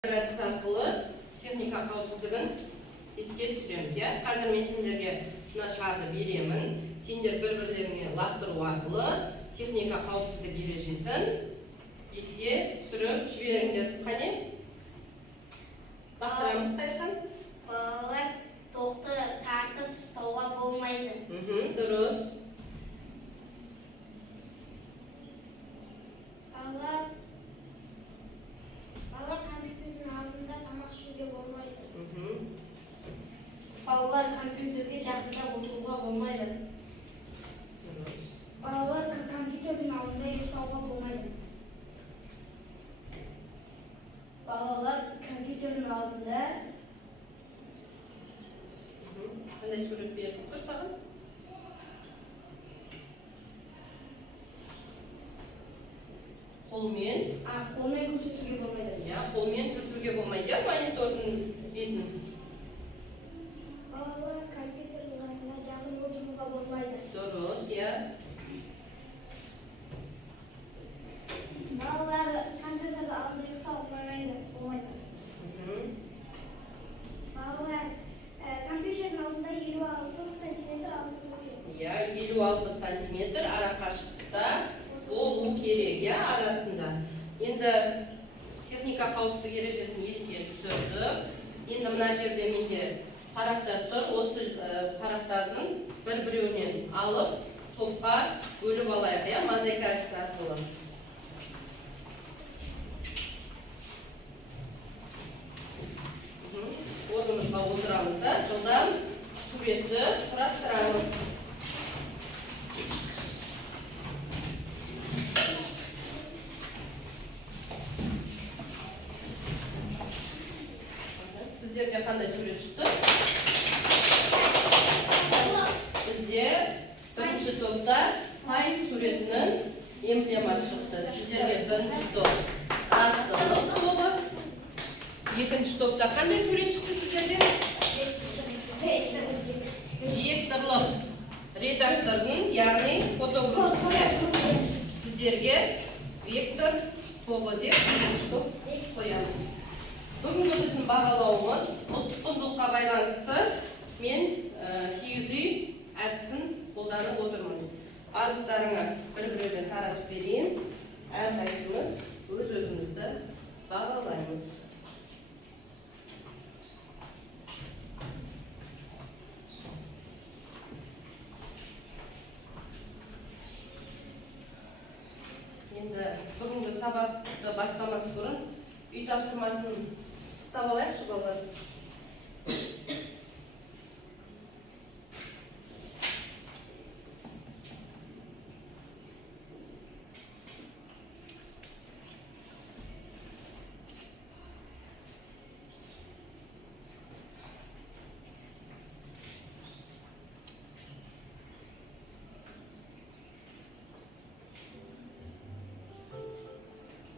әдіс арқылы техника қауіпсіздігін еске түсіреміз. Қазір мен сендерге мына шартты беремін. Сендер бір-бірлеріңе лақтыру арқылы техника қауіпсіздік ережесін еске түсіріп жіберіңдер. Қане? Лақтырамыз, Қайырхан? Балалар тоқты тартып ұстауға болмайды. Дұрыс. Балалар компьютердің алдында тамақ ішуге болмайды. Балалар компьютерге жақындап отыруға болмайды. Балалар компьютердің алдында ұйықтауға болмайды. Балалар компьютердің алдында Қандай сурет беріп тұр саған? Қолмен көрсетуге болмайды. Қолмен түртуге болмайды, монитордың бетін. Балалар компьютердің астына жақын отыруға болмайды. Дұрыс, Балалар компьютердің алдында ұйықтауға болмайды. Балалар компьютердің алдында 50-60 сантиметр алыстау керек. 50-60 сантиметр ара қашықтықта болу керек, арасында. Енді техника қауіпсіздік ережесін еске түсірдік. Енді мына жерде менде парақтар тұр. Осы парақтардың бір-біреуінен алып, топқа бөліп алайық, мозаика әдісі арқылы. Орнымызға отырамыз да, жылдам суретті құрастырамыз. Сіздерде қандай сурет шықты? Бізде бірінші топта пай суретінің эмблемасы шықты. Сіздерге бірінші топ астылық тобы. Екінші топта қандай сурет шықты сіздерде? Векторлық редактордың, яғни фотография. Сіздерге вектор тобы деп бірінші топ қоямыз. Бүгінгі біздің бағалауымыз ұлттық құндылыққа байланысты мен киіз үй әдісін қолданып отырмын. Барлықтарыңа бір-бірден таратып берейін. Әрқайсымыз өз-өзімізді бағалаймыз. Енді бүгінгі сабақты бастамас бұрын үй тапсырмасын пысықтап алайықшы балалар.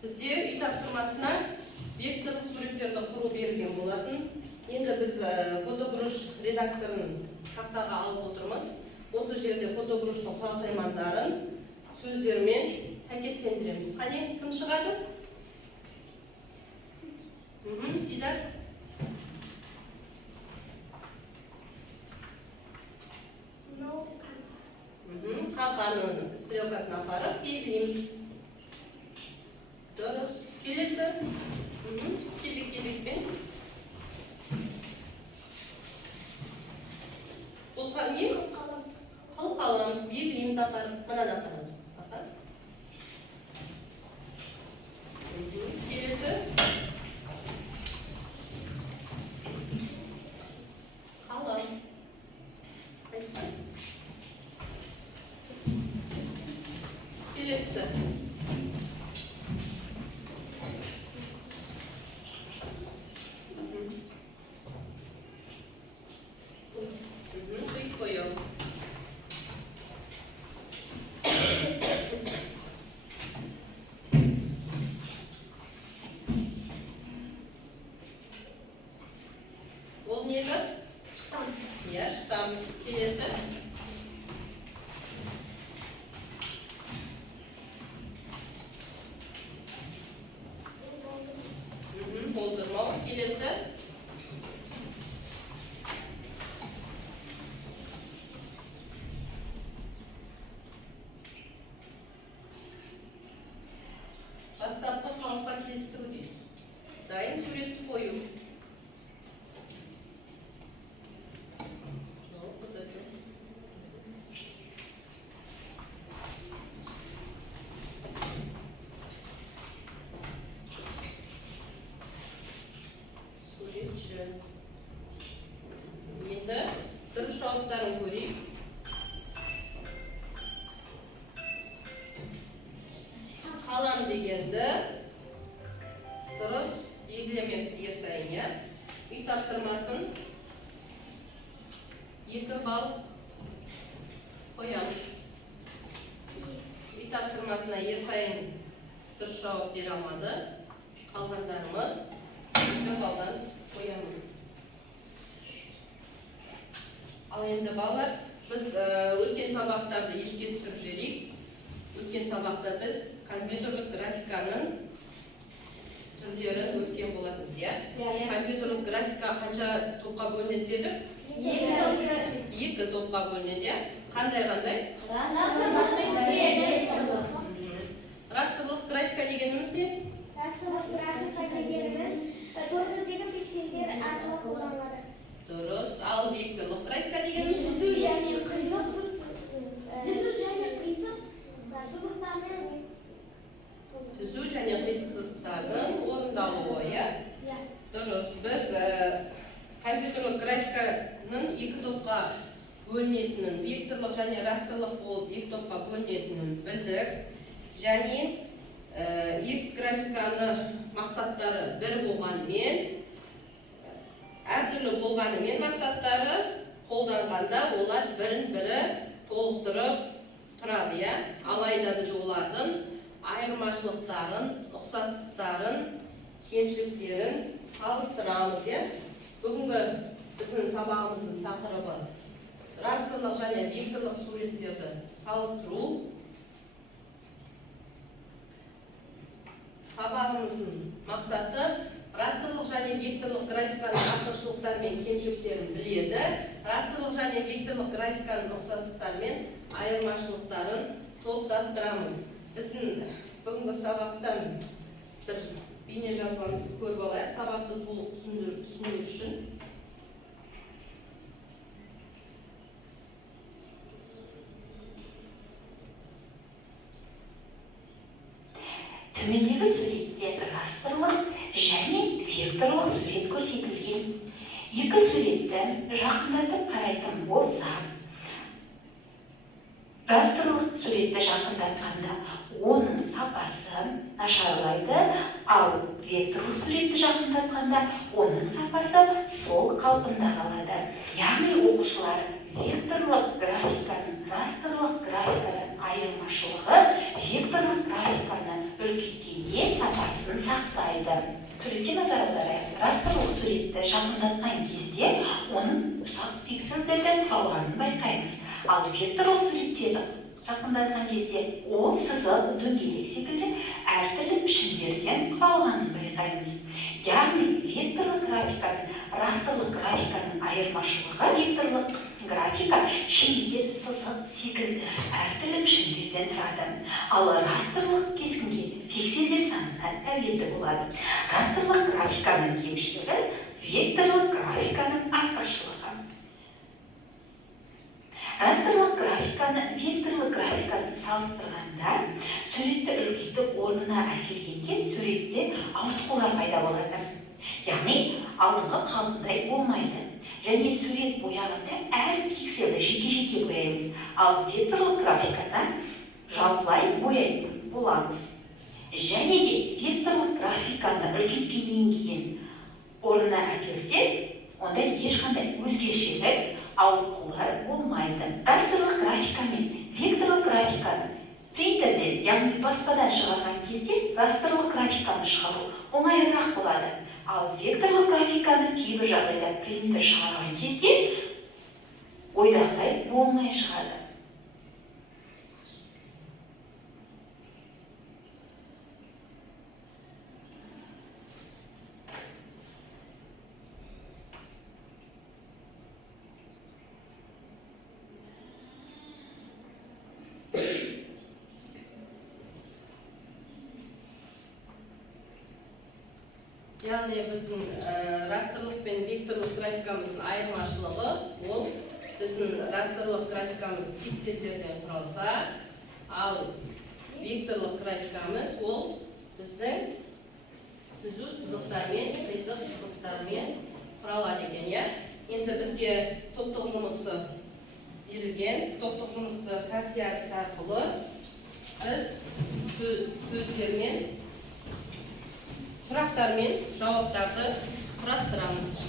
Бізде үй тапсырмасына векторлық суреттерді құру берілген болатын. Енді біз фотобұрыш редакторын тақтаға алып отырмыз. Осы жерде фотобұрыштың құрал-саймандарын сөздермен сәйкестендіреміз. Қане, кім шығады? Дидар. Қалқаның стрелкасын апарып белгілейміз. Дұрыс. Келесі. Кезек-кезекпен. Бұл не? Қылқалам. Белгілейміз апарып. Мынаны апарамыз. Келесі. Қалам. Қайсы? Келесі. Ол негі? Штамп. Штамп. Келесі. Болдырма. жауаптарын көрейік. Қалам дегенді дұрыс белгілемек ерсайын, я. Үй тапсырмасын 2 балл қоямыз. Үй тапсырмасына ерсайын дұрыс жауап бере алмады. Қалғандарымыз 2 балдан қоямыз. Ал енді балалар, біз өткен сабақтарды еске түсіріп жіберейік. Өткен сабақта біз компьютерлік графиканың түрлерін өткен болатынбыз, я? Компьютерлік графика қанша топқа бөлінеді дедік? 2 топқа бөлінеді, я? Қандай? Растрлық графика дегеніміз не? Растрлық графика дегеніміз торғыздегі пиксельдер арқылы қолданылады. Дұрыс. Ал векторлық графика дегеніміз? Түзу және сызықтармен түзу және қисық сызықтардың орындалуы, я? Дұрыс. Біз компьютерлік графиканың 2 топқа бөлінетінін, векторлық және растрлық болып 2 топқа бөлінетінін білдік. Және 2 графиканы мақсаттары бір болғанымен, әртүрлі болғанымен мақсаттары қолданғанда олар бірін-бірі толықтырып тұрады, я? Алайда біз олардың айырмашылықтарын, ұқсастықтарын, кемшіліктерін салыстырамыз, я? Бүгінгі біздің сабағымыздың тақырыбы растрлық және векторлық суреттерді салыстыру. Сабағымыздың мақсаты растрлық және векторлық графиканың артықшылықтары мен кемшіліктерін біледі. Растрлық және векторлық графиканың ұқсастықтары мен айырмашылықтарын топтастырамыз. Біздің бүгінгі сабақтан бір бейне жазбамызды көріп алайық, сабақты толық түсіну үшін. Төмендегі суретте растрлық және векторлық сурет көрсетілген. 2 суретті жақындатып қарайтын болсақ, растрлық суретті жақындатқанда оның сапасы нашарлайды, ал векторлық суретті жақындатқанда оның сапасы сол қалпында қалады. Яғни оқушылар векторлық графиканың растрлық графикадан айырмашылығы векторлық графиканы үлкейткенде сапасын сақтайды. Суретке назар аударайық. Растрлық суретті жақындатқан кезде оның ұсақ пиксельдерден құралғанын байқаймыз. Ал векторлық суреттерді жақындатқан кезде ол сызық, дөңгелек секілді әртүрлі пішіндерден құралғанын байқаймыз. Яғни векторлық графиканың растрлық графиканың айырмашылығы векторлық графика шеңбер, сызық секілді әртүрлі пішіндерден тұрады. Ал растрлық кескінге пиксельдер санынан тәуелді болады. Растрлық графиканың кемшілігі векторлық графиканың артықшылығы. Растрлық графиканы векторлық графиканы салыстырғанда суретті үлкейтіп орнына әкелгенде суретте ауытқулар пайда болады. Яғни алдыңғы қалпындай болмайды. Және сурет бояғанда әр пиксельді жеке-жеке бояймыз. Ал векторлық графикада жалпылай бояйтын боламыз. Және де векторлық графиканы үлкейткеннен кейін орнына әкелсек, онда ешқандай өзгешелік, ауытқулар болмайды. Растрлық графика мен векторлық графиканы принтерден, яғни баспадан шығарған кезде растрлық графиканы шығару оңайырақ болады. Ал векторлық графиканы кейбір жағдайда принтер шығарған кезде ойдағыдай болмай шығады. Яғни біздің растрлық пен векторлық графикамыздың айырмашылығы ол біздің растрлық графикамыз пиксельдерден құралса, ал векторлық графикамыз ол біздің түзу сызықтармен, қисық сызықтармен құралады екен, я? Енді бізге топтық жұмыс жұмысы берілген. Топтық жұмысты тәсіл әдісі арқылы біз сөздермен, сұрақтар мен жауаптарды құрастырамыз.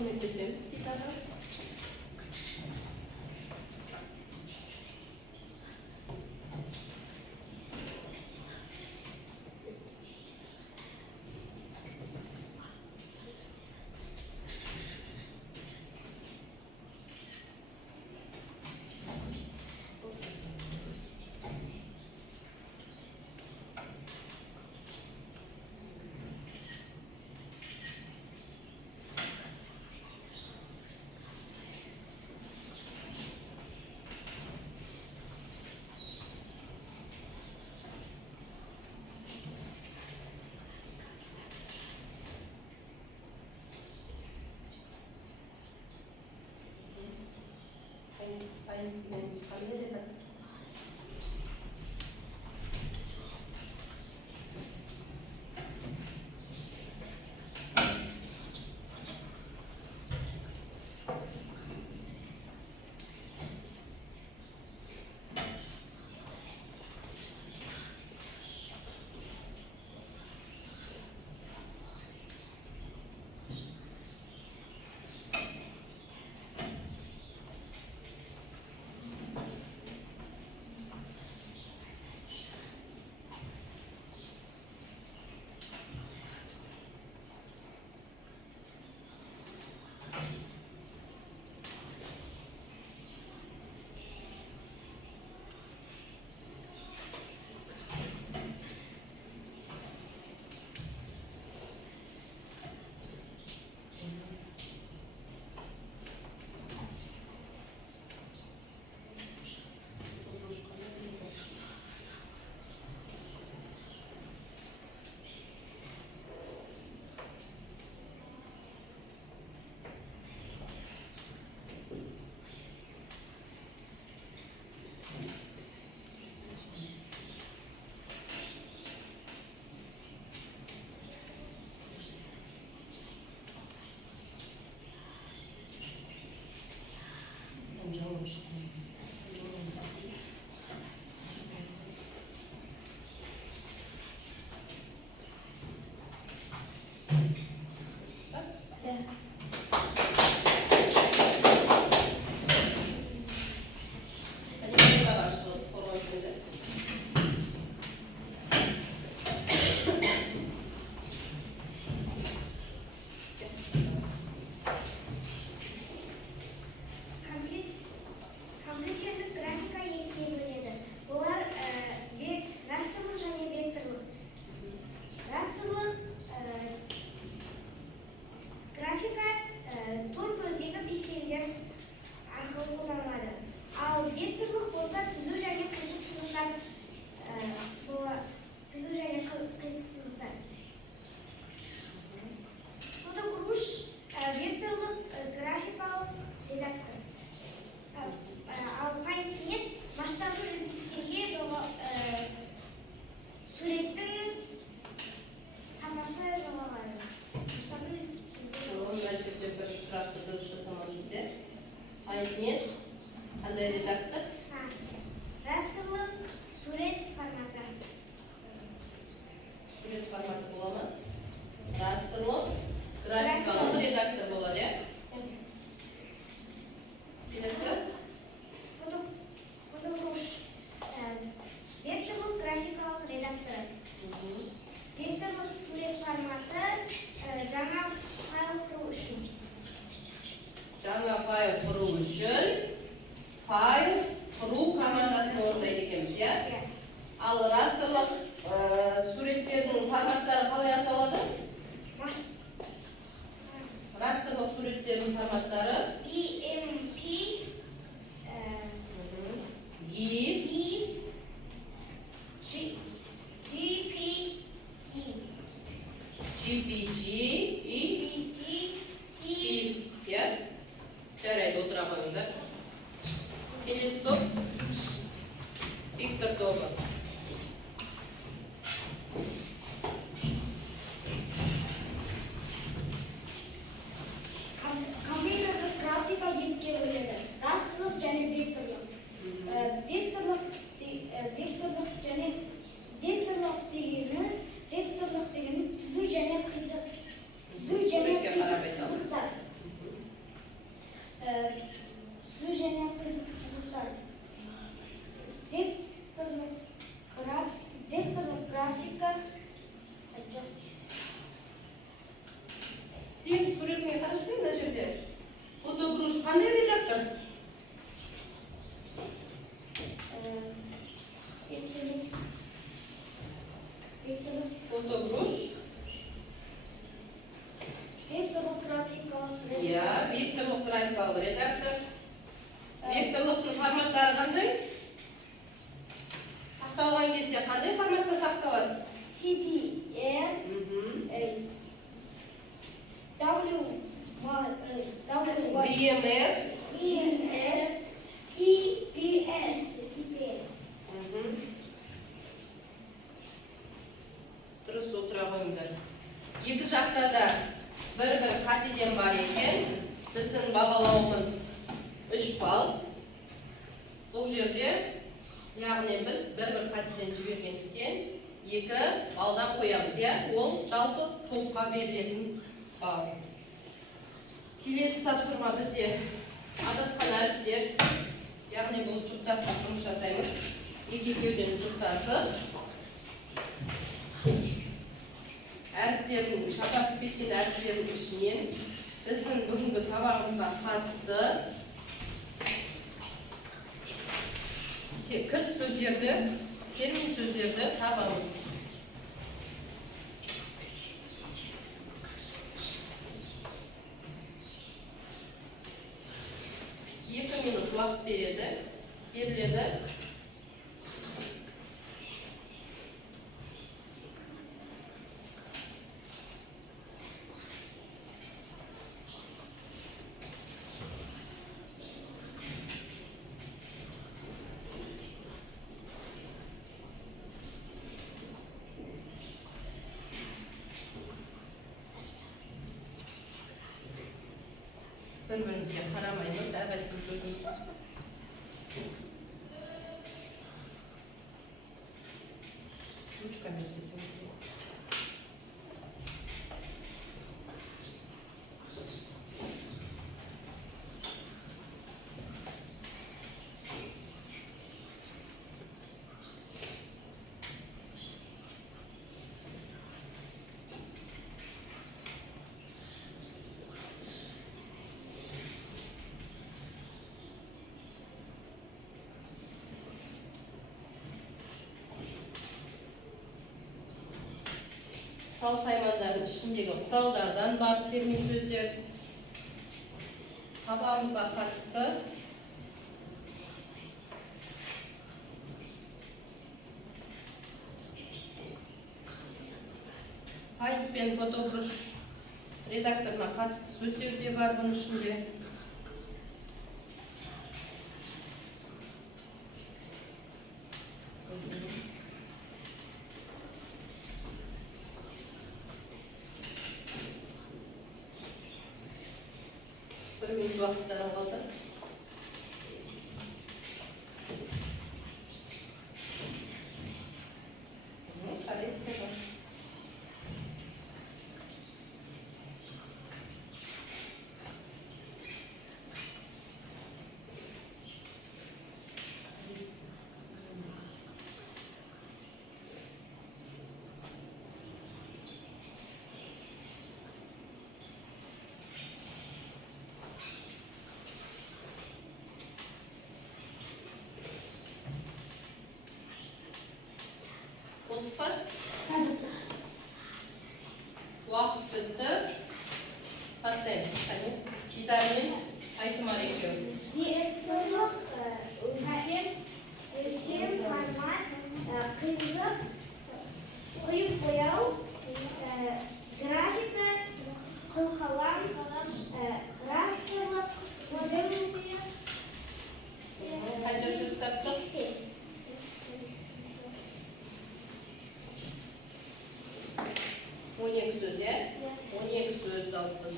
Көмектесеміз Дидара. иә? Ал растрлық суреттердің форматтары қалай аталады? Растрлық суреттердің форматтары BMP, GIF, JPG и TIFF, иә? Жарайды, отыра қойыңдар. Келесі топ Виктор тобы. компьютерлік графика екіге бөлінеді. Растрлық және векторлық. Векторлық дегеніміз түзу және қисық. Суретке қарап айтамыз. сызықтар. Түзу және қисық сызықтар. Векторлық графика. Сен суретіне қарасың мына жерде. Фотогруш қандай редактор? Фотогруш. Векторлық графикалық Иә, векторлық графикалық редактор. Векторлықтың форматтары қандай? Сақталған кезде қандай форматта сақталады? CTR, BMF, EMR, EPS. дұрыс отыра қойыңдар. Екі жақта да бір-бір қатеден бар екен. Біздің бағалауымыз 3 балл. Бұл жерде, яғни біз бір-бір қатеден жібергендіктен 2 балдан қоямыз, иә? Ол жалпы топқа берілетін балл. Келесі тапсырма бізде адасқан әріптер, яғни бұл жұптасып жұмыс жасаймыз. Екеуден жұптасып әріптердің шатасып кеткен әріптердің ішінен біздің бүгінгі сабағымызға қатысты кілт сөздерді, термин сөздерді табамыз. Екі минут уақыт беріледі. Бір-бірімізге қарамаймыз, әрқайсының сөзіміз. Ручкамен істесең. Құрал-саймандардың ішіндегі құралдардан бар термин сөздер сабағымызға қатысты. Пайп пен фотогруш редакторына қатысты сөздер де бар бұның ішінде. Bir minut vaqtlarim qoldi. болдыңыз ба? Қазір. Уақыт бітті. Бастаймыз. Қане, Дидармен Айтұмар екеуміз. Векторлық, өлшем, формат, қызық, құйып бояу, графика, қылқалам, краскалық, Қанша сөз таптық? Он екі сөз, е? 12 сөз таппыз.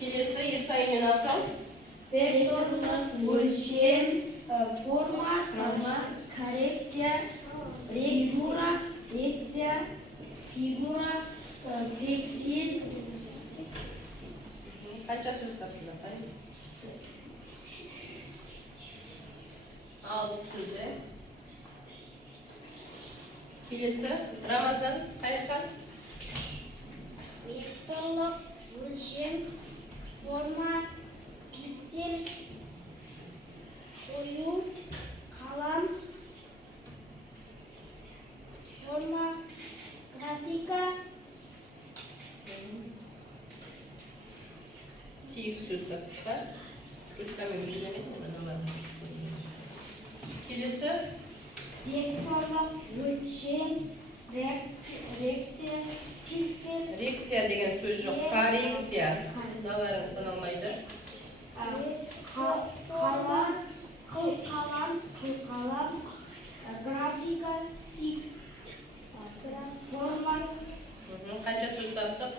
Келесі Ерсай мен Абзал. Векторлық, өлшем, формат, коррекция, рекция, фигура, пиксель. Қанша сөз таптыңдар? 6 сөз, е? Келесі Рамазан Қайырхан. Векторлық, өлшем, формат, пиксель, қою, қалам, форма, графика, 8 сөз таптыңдар. Ручкамен белгілемедім. Келесі векторлық, өлшем, рекция, пиксель, рекция деген сөз жоқ. Коррекция. Мыналарың саналмайды. қалам, графика, форма, Қанша сөз таптық?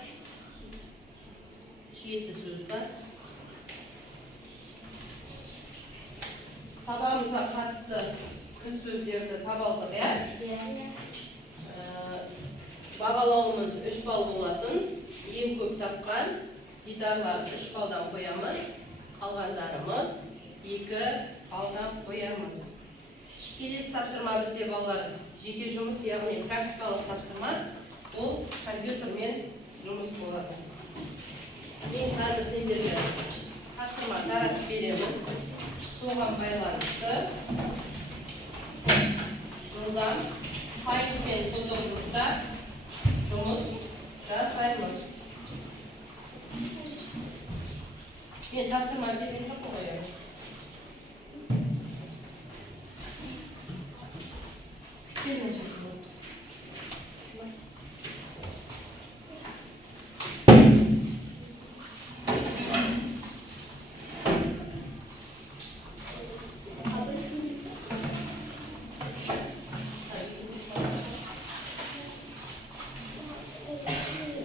7 сөз бар. Сабағымызға қатысты күн сөздерді таба алдық, иә? Бағалауымыз 3 балл болатын. Ең көп тапқан Дидарлар 3 балдан қоямыз. Қалғандарымыз 2 балдан қоямыз. Келесі тапсырма бізде балалар жеке жұмыс, яғни практикалық тапсырма. Ол компьютермен жұмыс болады. Мен қазір сендерге тапсырма таратып беремін. Соған байланысты жылдам Paint пен фотобұрышта жұмыс жасаймыз. Мен тапсырма берген жоқпын ғой. Келін шақырып отыр.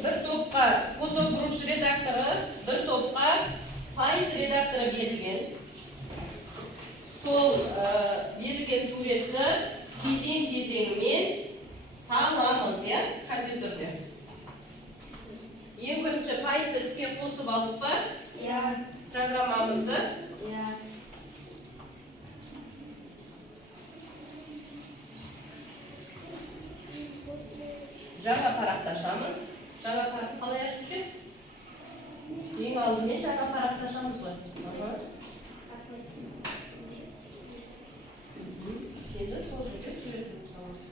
Bir topqa fotoburuş redaktori, bir topqa Paint redaktori berilgan. Sol berilgan suratni кезең-кезеңмен саламыз, ya, компьютерде. Ең бірінші Paint'ті іске қосып алдық па? Программамызды. Жаңа парақты ашамыз. Жаңа парақты қалай ашып ше? Ең алдымен жаңа парақты ашамыз ғой. Енді сол жерге суретімізді саламыз.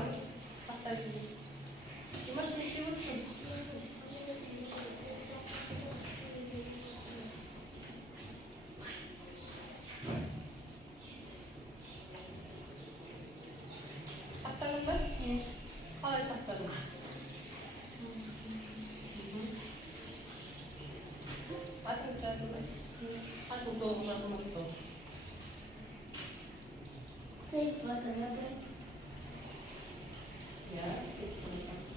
жазамыз. Составить. Тимур, сіз істеп отырсыз? Сақтадың ба? Қалай сақтадың? Атың жазылмай? Атың толық жазылмапты. Сейф басады. Я істеп тұрмыз.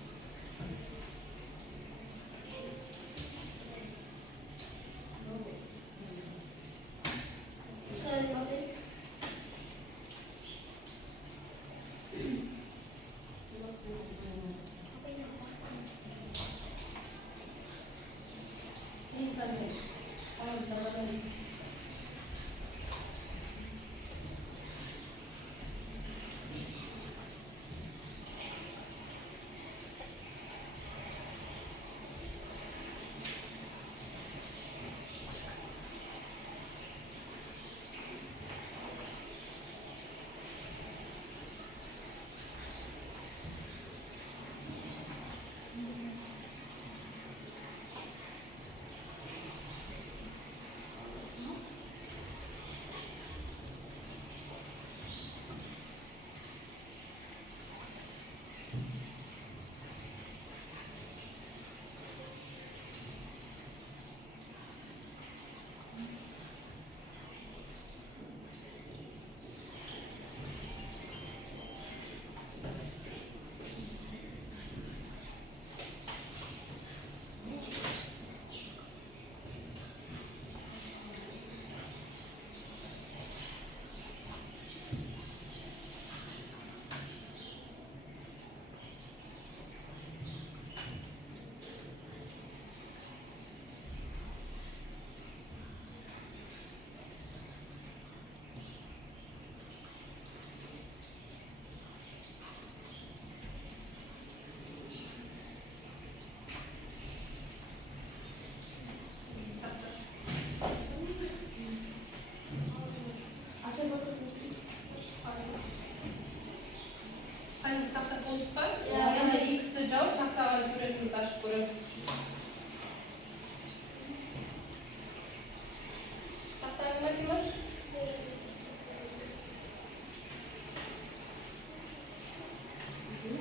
Шайын басады. Hani sақтап болдық па? Енді X-ті жауып, сақтаған суретімізді ашып көреміз. Сақтадың ба, Тимур?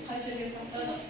Қай жерге сақтадық?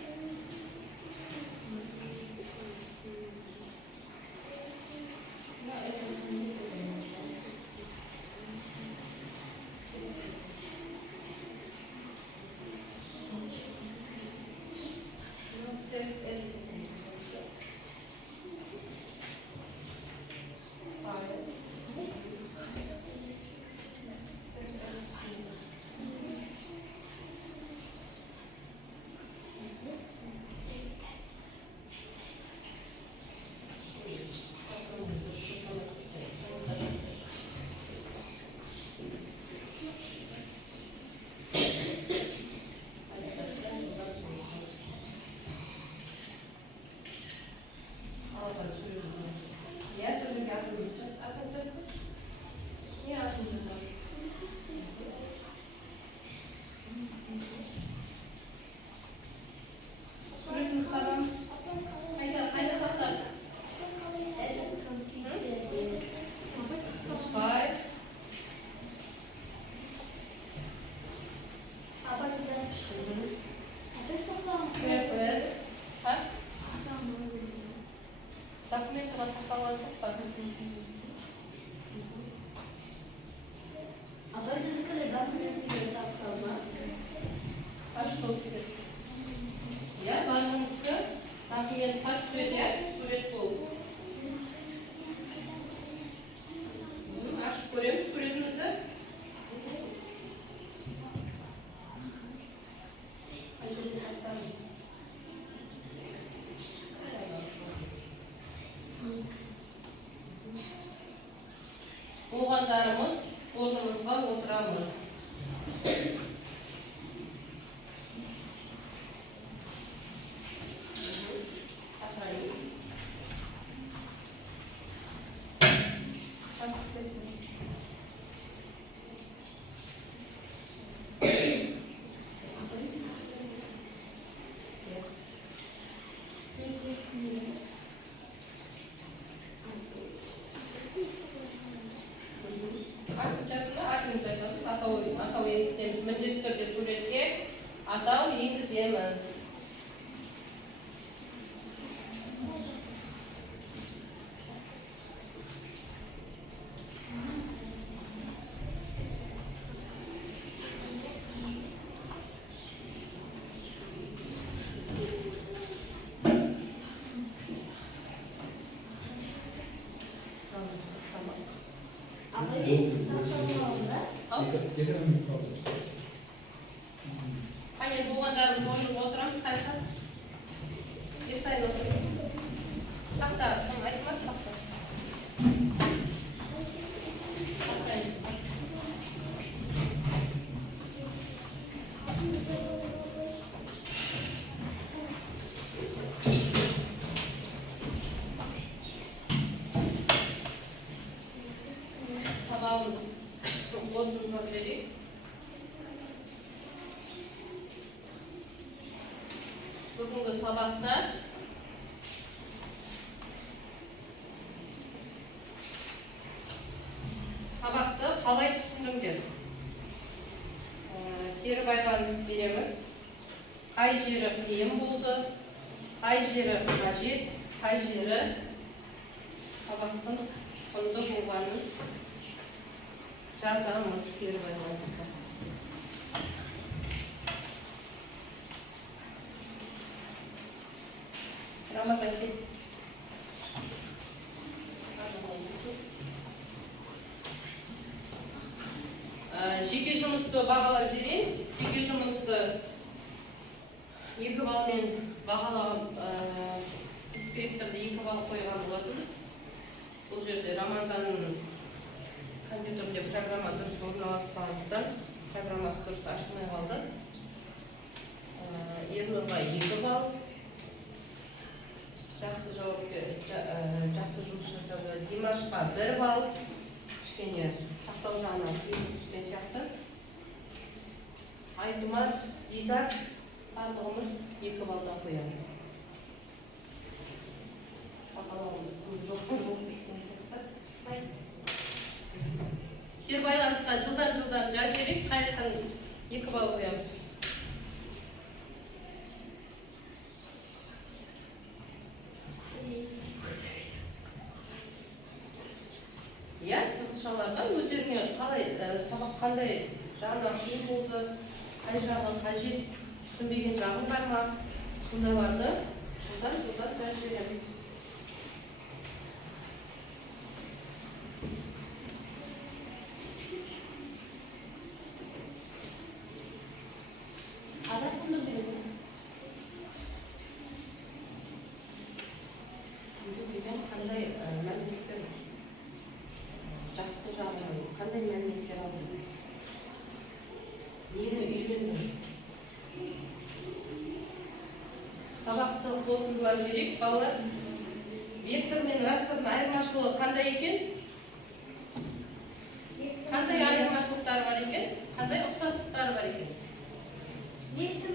Болғандарымыз орнымызға отырамыз. келеміз. Қайын болғандарымыз орнымызға отырамыз, қайыққа. Ерсайын отырып. Сақта, кім айтма, сақта. Сақтайын. Сабағымыз орнымызға берейік. Бүгінгі сабақта сабақты қалай түсіндіңдер? Кері байланыс береміз. Қай жері қиын болды, қай жері қажет, қай жері сабақтың құнды болғанын жазамыз кері байланыста. Рамазан кел. Жеке жұмысты бағалап жіберейін. Жеке жұмысты 2 балмен бағалаған дискрипторды 2 бал қойған болатынбыз. Бұл жерде Рамазанның компьютерде программа дұрыс орналаспағандықтан программасы дұрыс ашылмай қалды. Ернұрға 2 бал. Жақсы жұмыс жасады. Димашқа 1 бал. Кішкене сақтау жағынан қиын түскен сияқты. Айтұмар, Дидар барлығымыз 2 балдан қоямыз. Сақалауымыз жоқтан болып кеткен сияқты. Кері байланысқа жылдан жаз берейік, қайықтан 2 бал қоямыз. Сызықшаларда өздеріңе қалай сабақ қандай жағынан қиын болды, қай жағынан қажет, түсінбеген жағын бар ма, сондайларды жылдан жаз береміз. Қандай мәліметтер жақсы жағынан, қандай мәліметтер алдың? Нені үйрендің? Сабақты қорытындылап жіберейік, балалар. Вектор мен растрдың айырмашылығы қандай екен? Қандай айырмашылықтары бар екен? Қандай ұқсастықтары бар екен?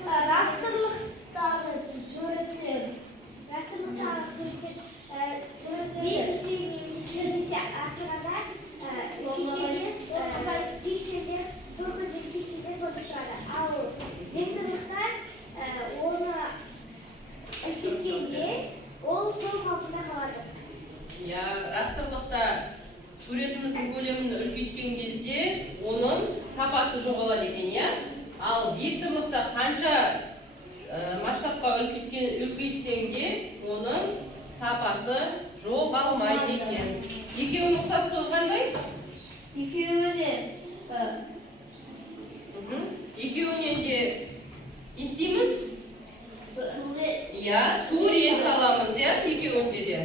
Растрлықтағы суреттер немесе арқырада пиксельдер, тұрғызып пиксельдер болып шығады. Ал векторлықтар оны үлкейткенде ол сол қалпында қалады. Растрлықта суретіміздің көлемін үлкейткен кезде оның сапасы жоғалады екен, ал векторлықта қанша масштабқа үлкейтсең де оның сапасы жоғалмайды екен. Екеуінің ұқсастығы қандай? Екеуінен де не істейміз? Сурет саламыз, екеуінде де.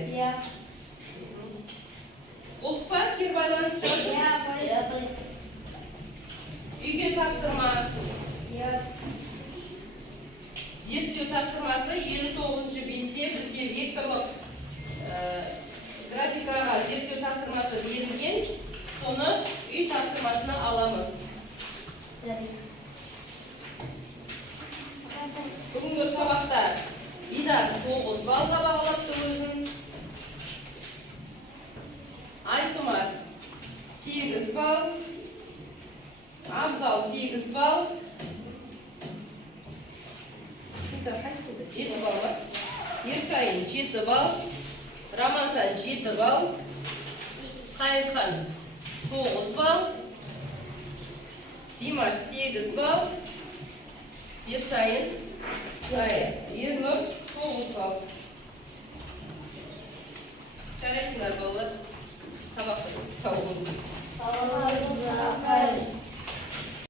Болдық па? Кері байланыс жазып? Үйге тапсырма. Зерттеу тапсырмасы 59-ші бетте бізге векторлық графикаға зерттеу тапсырмасы берілген, соны үй тапсырмасына аламыз. Бүгінгі сабақта Дидар 9 балға бағалапты өзін. Айтұмар 8 бал. Абзал 8 бал. 7 балл ма? Ерсайын 7 балл, Рамасан 7 балл, Қайырхан 9 балл, Димаш 8 балл, Ерсайын, Ернұр 9 балл. Жарайсыңдар балалар, сабақты сау болыңыз. Sağ olun.